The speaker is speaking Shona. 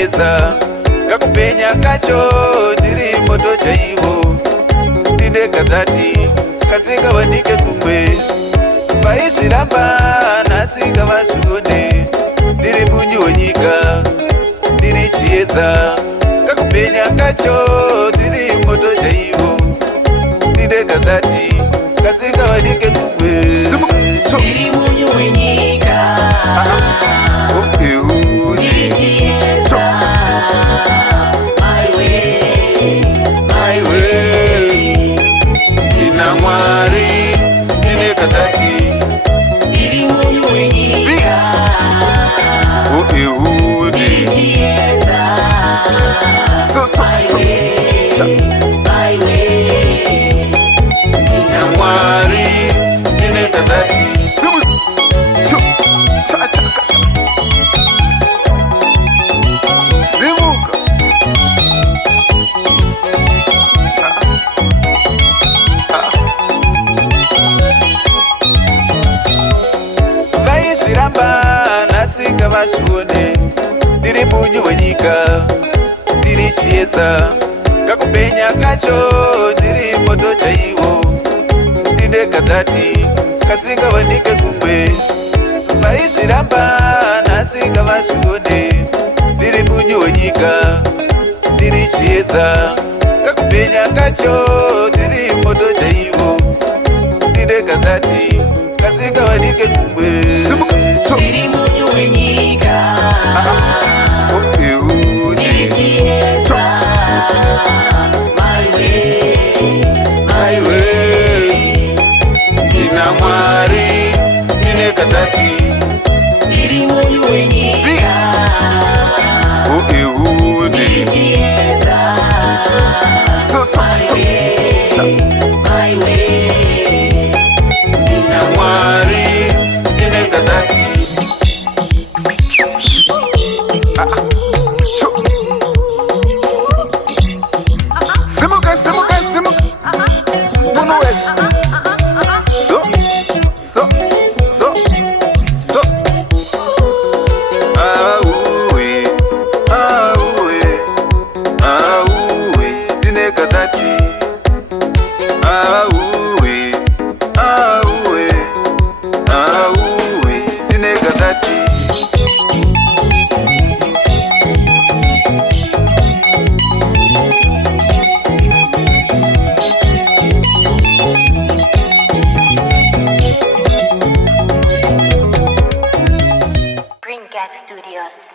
chiedza kakupenya kacho ndiri moto chaivo ndine kadhati kasingawanike kumwe vaizviramba nhasi ngavazvione ndiri munyu wenyika ndiri chiedza kakupenya kacho ndiri moto chaivo ndine kadhati kasingawanike kumwe ndiri munyu wenyika ndiri chiedza my way ndina Mwari ndine kadhati ndiri munyu wenyika ndiri chiedza my way ndina Mwari ndine kadhati zimuka vaizviramba nhasi ngavazvione ndiri munyu wenyika ndiri chiedza kakupenya kacho ndiri moto chaivo ndine kadhati kasingawanike kumwe vaizviramba nhasi ngavazvione ndiri munyu wenyika ndiri chiedza kakupenya kacho ndiri moto chaivo ndine kadhati kasingawanike kumwe ndiri munyu wenyika ndiri chiedza my way ndina Mwari ndine kadhati ndiri munyu wenyika ndiri chiedza my way ndina Mwari ndine kadhati simuka munhu wese auwe ndine kadhati auwe ndine kadhati Bring Cat Studios.